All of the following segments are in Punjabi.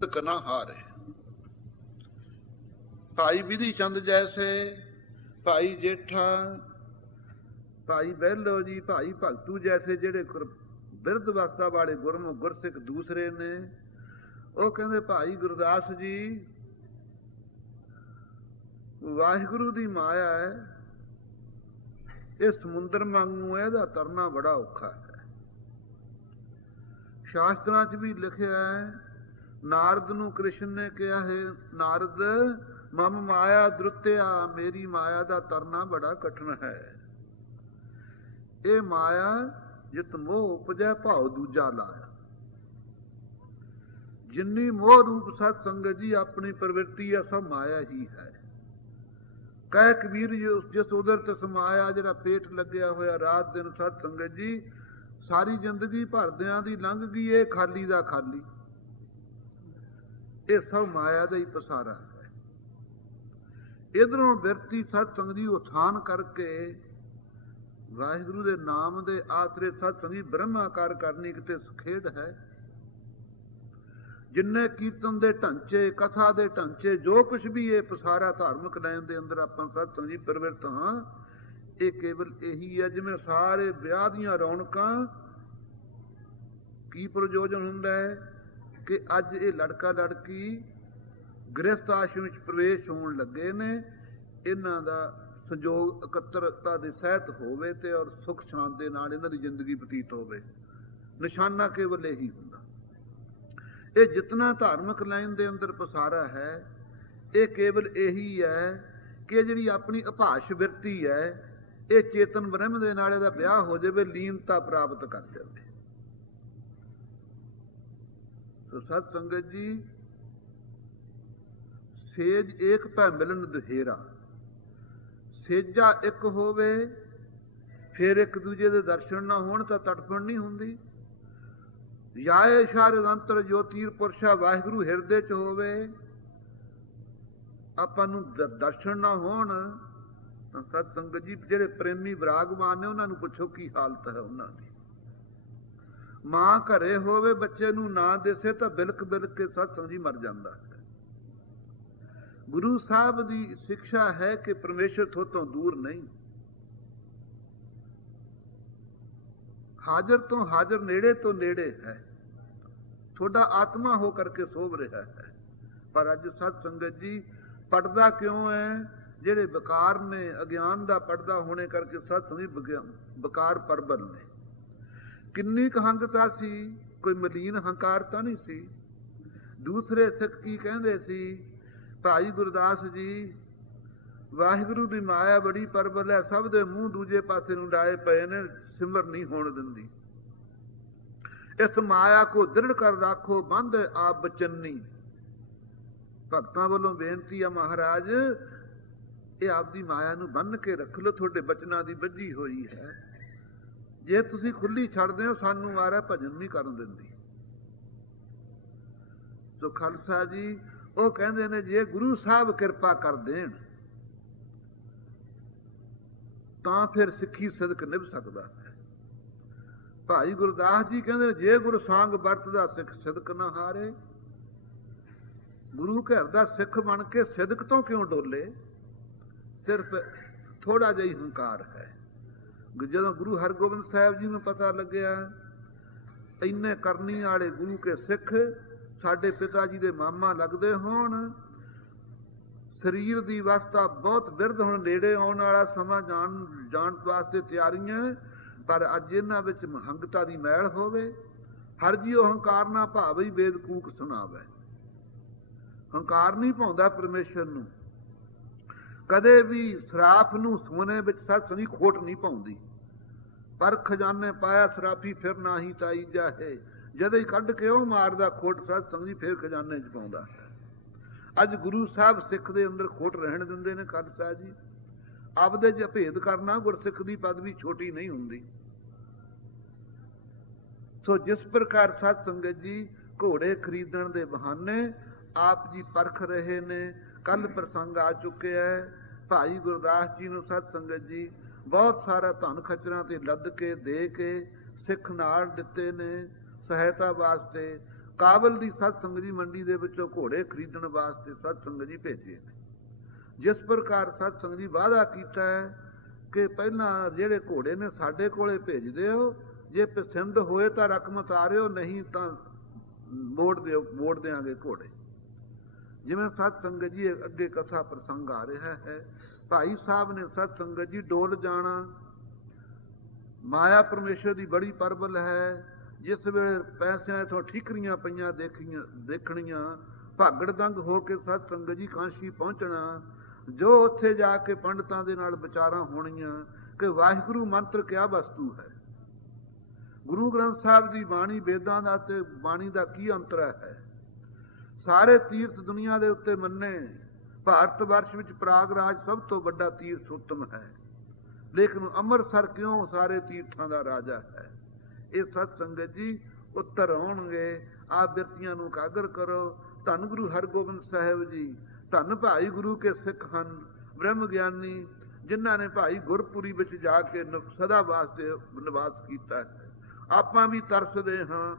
ਤਕ ਨਾ ਹਾਰੇ ਭਾਈ ਵਿਧੀ ਚੰਦ ਜੈਸੇ, ਭਾਈ ਜੇਠਾ, ਭਾਈ ਬਹਿਲੋ ਜੀ, ਭਾਈ ਭਗਤੂ ਜੈਸੇ ਜਿਹੜੇ ਬਿਰਧ ਅਵਸਥਾ ਵਾਲੇ ਗੁਰਮੁਖ, ਗੁਰਸਿੱਖ ਦੂਸਰੇ ਨੇ। ਉਹ ਕਹਿੰਦੇ, ਭਾਈ ਗੁਰਦਾਸ ਜੀ, ਵਾਹਿਗੁਰੂ ਦੀ ਮਾਇਆ ਹੈ। ਇਹ ਸਮੁੰਦਰ ਵਾਂਗੂ ਹੈ, ਇਹਦਾ ਤਰਨਾ ਬੜਾ ਔਖਾ ਹੈ। ਸ਼ਾਸਤਰਾਂ 'ਚ ਵੀ ਲਿਖਿਆ ਹੈ ਨਾਰਦ ਨੂੰ ਕ੍ਰਿਸ਼ਨ ਨੇ ਕਿਹਾ, ਹੈ ਨਾਰਦ, ਮਮ ਮਾਇਆ ਦ੍ਰੁਤਿਆ, ਮੇਰੀ ਮਾਇਆ ਦਾ ਤਰਨਾ ਬੜਾ ਕਠਿਨ ਹੈ। ਇਹ ਮਾਇਆ ਜਿਤ ਮੋਹ ਉਪਜੈ, ਭਾਉ ਦੂਜਾ ਲਾਇਆ। ਜਿੰਨੀ ਮੋਹ ਰੂਪ ਸਤ ਸੰਗਤ ਜੀ, ਆਪਣੀ ਪ੍ਰਵਿਰਤੀ ਆ, ਸਭ ਮਾਇਆ ਹੀ ਹੈ। ਕਹਿ ਕਬੀਰ ਜਿਸ ਉਦਰ ਤੇ ਸਮਾਇਆ, ਜਿਹੜਾ ਪੇਟ ਲੱਗਿਆ ਹੋਇਆ, ਰਾਤ ਦਿਨ ਸਤ ਸੰਗਤ ਜੀ, ਸਾਰੀ ਜ਼ਿੰਦਗੀ ਭਰਦਿਆਂ ਦੀ ਲੰਘ ਗਈ, ਇਹ ਖਾਲੀ ਦਾ ਖਾਲੀ। ਇਹ ਸਭ ਮਾਇਆ ਦਾ ਹੀ ਪਸਾਰਾ ਹੈ। ਇਧਰੋਂ ਵਿਰਤੀ ਸਤ ਸੰਗ ਦੀ ਉਥਾਨ ਕਰਕੇ ਵਾਹਿਗੁਰੂ ਦੇ ਨਾਮ ਦੇ ਆਸਰੇ ਸਤ ਸੰਗੀ ਬ੍ਰਹਮਾਕਾਰ ਕਰਨੀ ਕਿਤੇ ਖੇਡ ਹੈ? ਜਿੰਨੇ ਕੀਰਤਨ ਦੇ ਢਾਂਚੇ, ਕਥਾ ਦੇ ਢਾਂਚੇ, ਜੋ ਕੁਝ ਵੀ ਇਹ ਪਸਾਰਾ ਧਾਰਮਿਕ ਲੈਣ ਦੇ ਅੰਦਰ ਆਪਾਂ ਸਤ ਸੰਗੀ ਪ੍ਰਵਿਰਤ ਹਾਂ, ਇਹ ਕੇਵਲ ਇਹੀ ਹੈ ਜਿਵੇਂ ਸਾਰੇ ਵਿਆਹ ਦੀਆਂ ਰੌਣਕਾਂ ਕੀ ਪ੍ਰਯੋਜਨ ਹੁੰਦਾ ਹੈ? ਕਿ ਅੱਜ ਇਹ ਲੜਕਾ ਲੜਕੀ ਗ੍ਰਸਥ ਆਸ਼ਰਮ ਵਿੱਚ ਪ੍ਰਵੇਸ਼ ਹੋਣ ਲੱਗੇ ਨੇ, ਇਹਨਾਂ ਦਾ ਸੰਜੋਗ ਇਕੱਤਰਤਾ ਦੇ ਸਹਿਤ ਹੋਵੇ ਤੇ ਔਰ ਸੁਖ ਸ਼ਾਂਤੀ ਦੇ ਨਾਲ ਇਹਨਾਂ ਦੀ ਜ਼ਿੰਦਗੀ ਬਤੀਤ ਹੋਵੇ। ਨਿਸ਼ਾਨਾ ਕੇਵਲ ਇਹੀ ਹੁੰਦਾ। ਇਹ ਜਿਤਨਾ ਧਾਰਮਿਕ ਲਾਈਨ ਦੇ ਅੰਦਰ ਪਸਾਰਾ ਹੈ, ਇਹ ਕੇਵਲ ਇਹੀ ਹੈ ਕਿ ਜਿਹੜੀ ਆਪਣੀ ਅਭਾਸ਼ ਵਿਰਤੀ ਹੈ, ਇਹ ਚੇਤਨ ਬ੍ਰਹਮ ਦੇ ਨਾਲ ਇਹਦਾ ਵਿਆਹ ਹੋ ਜਾਵੇ, ਲੀਨਤਾ ਪ੍ਰਾਪਤ ਕਰ ਜਾਵੇ। ਸੋ ਸਤ ਸੰਗਤ ਜੀ, ਸੇਜ ਏਕ ਭੈ ਮਿਲਨ ਦਹੇਰਾ। ਸੇਜਾ ਇੱਕ ਹੋਵੇ, ਫਿਰ ਇੱਕ ਦੂਜੇ ਦੇ ਦਰਸ਼ਨ ਨਾ ਹੋਣ ਤਾਂ ਤੜਫਣ ਨਹੀਂ ਹੁੰਦੀ। ਯਾਏ ਇਸ਼ਾਰੇ ਅੰਤਰ ਜੋਤੀਰ ਪੁਰਸ਼ਾ ਵਾਹਿਗੁਰੂ ਹਿਰਦੇ ਚ ਹੋਵੇ, ਆਪਾਂ ਨੂੰ ਦਰਸ਼ਨ ਨਾ ਹੋਣ ਤਾਂ ਸਤ ਸੰਗਤ ਜੀ, ਜਿਹੜੇ ਪ੍ਰੇਮੀ ਵਿਰਾਗਵਾਨ ਨੇ ਉਹਨਾਂ ਨੂੰ ਪੁੱਛੋ ਕੀ ਹਾਲਤ ਹੈ ਉਹਨਾਂ ਦੀ। ਮਾਂ ਘਰੇ ਹੋਵੇ, ਬੱਚੇ ਨੂੰ ਨਾ ਦਿਸੇ ਤਾਂ ਬਿਲਕ ਬਿਲਕ ਕੇ ਸਤ ਜੀ ਮਰ ਜਾਂਦਾ ਹੈ। ਗੁਰੂ ਸਾਹਿਬ ਦੀ ਸਿੱਖਿਆ ਹੈ ਕਿ ਪਰਮੇਸ਼ਰ ਤੋਂ ਦੂਰ ਨਹੀਂ। ਹਾਜ਼ਰ ਤੋਂ ਹਾਜ਼ਰ, ਨੇੜੇ ਤੋਂ ਨੇੜੇ ਹੈ। ਤੁਹਾਡਾ ਆਤਮਾ ਹੋ ਕਰਕੇ ਸੋਭ ਰਿਹਾ ਹੈ। ਪਰ ਅੱਜ ਸਤ ਸੰਗਤ ਜੀ ਪੜਦਾ ਕਿਉਂ ਹੈ? ਜਿਹੜੇ ਵਿਕਾਰ ਨੇ, ਅਗਿਆਨ ਦਾ ਪੜਦਾ ਹੋਣੇ ਕਰਕੇ ਸਤ ਸੰਗਤ ਵਿਕਾਰ ਪਰਬਲ ਨੇ। ਕਿੰਨੀ ਕੁ ਹੰਕਤਾ ਸੀ? ਕੋਈ ਮਲੀਨ ਹੰਕਾਰ ਤਾਂ ਨਹੀਂ ਸੀ। ਦੂਸਰੇ ਸਿੱਖ ਕੀ ਕਹਿੰਦੇ ਸੀ? ਭਾਈ ਗੁਰਦਾਸ ਜੀ, ਵਾਹਿਗੁਰੂ ਦੀ ਮਾਇਆ ਬੜੀ ਪਰਬਲ ਹੈ, ਸਭ ਦੇ ਮੂੰਹ ਦੂਜੇ ਪਾਸੇ ਨੂੰ ਡਾਏ ਪਏ ਨੇ, ਸਿਮਰ ਨਹੀਂ ਹੋਣ ਦਿੰਦੀ। ਇਸ ਮਾਇਆ ਕੋ ਦ੍ਰਿੜ ਕਰ ਰੱਖੋ, ਬੰਦ ਆਪ ਬਚਨਨੀ ਭਗਤਾਂ ਵੱਲੋਂ ਬੇਨਤੀ ਆ ਮਹਾਰਾਜ, ਇਹ ਆਪਦੀ ਮਾਇਆ ਨੂੰ ਬੰਨ ਕੇ ਰੱਖ ਲਓ, ਤੁਹਾਡੇ ਬਚਨਾਂ ਦੀ ਬੱਝੀ ਹੋਈ ਹੈ। ਜੇ ਤੁਸੀਂ ਖੁੱਲੀ ਛੱਡਦੇ ਹੋ, ਸਾਨੂੰ ਮਾਰਾ ਭਜਨ ਨਹੀਂ ਕਰਨ ਦਿੰਦੀ। ਸੋ ਖਾਲਸਾ ਜੀ, ਉਹ ਕਹਿੰਦੇ ਨੇ, ਜੇ ਗੁਰੂ ਸਾਹਿਬ ਕਿਰਪਾ ਕਰ ਦੇਣ, ਤਾਂ ਫਿਰ ਸਿੱਖੀ ਸਦਕ ਨਿਭ ਸਕਦਾ ਹੈ। ਭਾਈ ਗੁਰਦਾਸ ਜੀ ਕਹਿੰਦੇ ਨੇ, ਜੇ ਗੁਰ ਸੰਗ ਵਰਤਦਾ, ਸਿੱਖ ਸਦਕ ਨਾ ਹਾਰੇ। ਗੁਰੂ ਘਰ ਦਾ ਸਿੱਖ ਬਣ ਕੇ ਸਿਦਕ ਤੋਂ ਕਿਉਂ ਡੋਲੇ? ਸਿਰਫ ਥੋੜਾ ਜਿਹਾ ਹੰਕਾਰ ਹੈ। ਜਦੋਂ ਗੁਰੂ ਹਰਗੋਬਿੰਦ ਸਾਹਿਬ ਜੀ ਨੂੰ ਪਤਾ ਲੱਗਿਆ, ਇੰਨੇ ਕਰਨੀ ਵਾਲੇ ਗੁਰੂ ਕੇ ਸਿੱਖ ਸਾਡੇ ਪਿਤਾ ਜੀ ਦੇ ਮਾਮਾ ਲੱਗਦੇ ਹੋਣ, ਸਰੀਰ ਦੀ ਅਵਸਥਾ ਬਹੁਤ ਬਿਰਧ ਹੁਣ ਨੇੜੇ ਆਉਣ ਵਾਲਾ ਸਮਾਂ ਜਾਣ ਜਾਣ ਵਾਸਤੇ ਤਿਆਰੀਆਂ, ਪਰ ਅੱਜ ਇਹਨਾਂ ਵਿੱਚ ਮਹੰਗਤਾ ਦੀ ਮੈਲ ਹੋਵੇ, ਹਰ ਜੀਉ ਹੰਕਾਰ ਨਾ ਭਾਵਈ ਵੇਦ ਕੂਕ ਸੁਣਾਵੇ। ਹੰਕਾਰ ਨਹੀਂ ਪਾਉਂਦਾ ਪਰਮੇਸ਼ਰ ਨੂੰ। ਕਦੇ ਵੀ ਸਰਾਫ ਨੂੰ ਸੋਨੇ ਵਿੱਚ ਸੱਚ ਨਹੀਂ, ਖੋਟ ਨਹੀਂ ਪਾਉਂਦੀ। ਪਰ ਖਜ਼ਾਨੇ ਪਾਇਆ ਸਰਾਫੀ ਫਿਰ ਨਾ ਤਾਈ ਜਾਹੇ। ਜਦੋਂ ਹੀ ਕੱਢ ਕੇ ਉਹ ਮਾਰਦਾ ਖੋਟ ਸੱਚ ਸੰਗੀ ਫਿਰ ਖਜ਼ਾਨੇ 'ਚ ਪਾਉਂਦਾ ਅੱਜ ਗੁਰੂ ਸਾਹਿਬ ਸਿੱਖ ਦੇ ਅੰਦਰ ਖੋਟ ਰਹਿਣ ਦਿੰਦੇ ਨੇ ਖਾਲਸਾ ਜੀ। ਆਪਦੇ ਜੇ ਭੇਦ ਕਰਨਾ ਗੁਰਸਿੱਖ ਦੀ ਪਦਵੀ ਛੋਟੀ ਨਹੀਂ ਹੁੰਦੀ। ਸੋ ਜਿਸ ਪ੍ਰਕਾਰ ਸਤ ਸੰਗਤ ਜੀ ਘੋੜੇ ਖਰੀਦਣ ਦੇ ਬਹਾਨੇ ਆਪ ਜੀ ਪਰਖ ਰਹੇ ਨੇ ਕੱਲ ਪ੍ਰਸੰਗ ਆ ਚੁੱਕਿਆ ਹੈ। ਭਾਈ ਗੁਰਦਾਸ ਜੀ ਨੂੰ ਸਤ ਸੰਗਤ ਜੀ ਬਹੁਤ ਸਾਰਾ ਧਨ ਖਚਰਾਂ ਤੇ ਲੱਦ ਕੇ, ਦੇ ਕੇ, ਸਿੱਖ ਨਾਲ ਦਿੱਤੇ ਨੇ ਸਹਾਇਤਾ ਵਾਸਤੇ। ਕਾਬਲ ਦੀ ਸਤ ਸੰਗਤ ਮੰਡੀ ਦੇ ਵਿੱਚੋਂ ਘੋੜੇ ਖਰੀਦਣ ਵਾਸਤੇ ਸਤ ਸੰਗਤ ਜੀ ਭੇਜੇ ਨੇ। ਜਿਸ ਪ੍ਰਕਾਰ ਸਤ ਸੰਗਤ ਜੀ ਵਾਅਦਾ ਕੀਤਾ ਹੈ ਕਿ ਪਹਿਲਾਂ ਜਿਹੜੇ ਘੋੜੇ ਨੇ ਸਾਡੇ ਕੋਲੇ ਭੇਜ ਦਿਓ, ਜੇ ਪਸੰਦ ਹੋਏ ਤਾਂ ਰਕਮ ਉਤਾਰਿਓ, ਨਹੀਂ ਤਾਂ ਮੋੜ ਦਿਓ, ਮੋੜ ਦਿਆਂਗੇ ਘੋੜੇ। ਜਿਵੇਂ ਸਤ ਸੰਗਤ ਜੀ ਅੱਗੇ ਕਥਾ ਪ੍ਰਸੰਗ ਆ ਰਿਹਾ ਹੈ ਭਾਈ ਸਾਹਿਬ ਨੇ ਸਤ ਸੰਗਤ ਜੀ, ਡੋਲ ਜਾਣਾ। ਮਾਇਆ ਪਰਮੇਸ਼ਰ ਦੀ ਬੜੀ ਪਰਬਲ ਹੈ। ਜਿਸ ਵੇਲੇ ਪੈਸਿਆਂ ਇਥੋਂ ਠੀਕਰੀਆਂ ਪਈਆਂ ਦੇਖੀਆਂ, ਦੇਖਣੀਆਂ, ਭਾਗੜ ਦੰਗ ਹੋ ਕੇ ਸਤ ਸੰਗਤ ਜੀ ਕਾਂਸ਼ੀ ਪਹੁੰਚਣਾ, ਜੋ ਉੱਥੇ ਜਾ ਕੇ ਪੰਡਤਾਂ ਦੇ ਨਾਲ ਵਿਚਾਰਾਂ ਹੋਣੀਆਂ, ਕਿ ਵਾਹਿਗੁਰੂ ਮੰਤਰ ਕਿਆ ਵਸਤੂ ਹੈ। ਗੁਰੂ ਗ੍ਰੰਥ ਸਾਹਿਬ ਦੀ ਬਾਣੀ ਵੇਦਾਂ ਦਾ ਤੇ ਬਾਣੀ ਦਾ ਕੀ ਅੰਤਰ ਹੈ? ਸਾਰੇ ਤੀਰਥ ਦੁਨੀਆ ਦੇ ਉੱਤੇ ਮੰਨੇ ਭਾਰਤ ਵਰਸ਼ ਵਿੱਚ ਪ੍ਰਾਗਰਾਜ ਸਭ ਤੋਂ ਵੱਡਾ ਤੀਰਥ ਉੱਤਮ ਹੈ। ਲੇਕਿਨ ਅੰਮ੍ਰਿਤਸਰ ਕਿਉਂ ਸਾਰੇ ਤੀਰਥਾਂ ਦਾ ਰਾਜਾ ਹੈ? ਇਹ ਸਤ ਸੰਗਤ ਜੀ, ਉੱਤਰ ਆਉਣਗੇ। ਆ ਬਿਰਤੀਆਂ ਨੂੰ ਕਾਗਰ ਕਰੋ। ਧੰਨ ਗੁਰੂ ਹਰਗੋਬਿੰਦ ਸਾਹਿਬ ਜੀ, ਧੰਨ ਭਾਈ ਗੁਰੂ ਕੇ ਸਿੱਖ ਹਨ, ਬ੍ਰਹਮ ਗਿਆਨੀ, ਜਿਨ੍ਹਾਂ ਨੇ ਭਾਈ ਗੁਰਪੁਰੀ ਵਿੱਚ ਜਾ ਕੇ ਨ- ਸਦਾ ਵਾਸਤੇ ਨਿਵਾਸ ਕੀਤਾ ਹੈ। ਆਪਾਂ ਵੀ ਤਰਸਦੇ ਹਾਂ,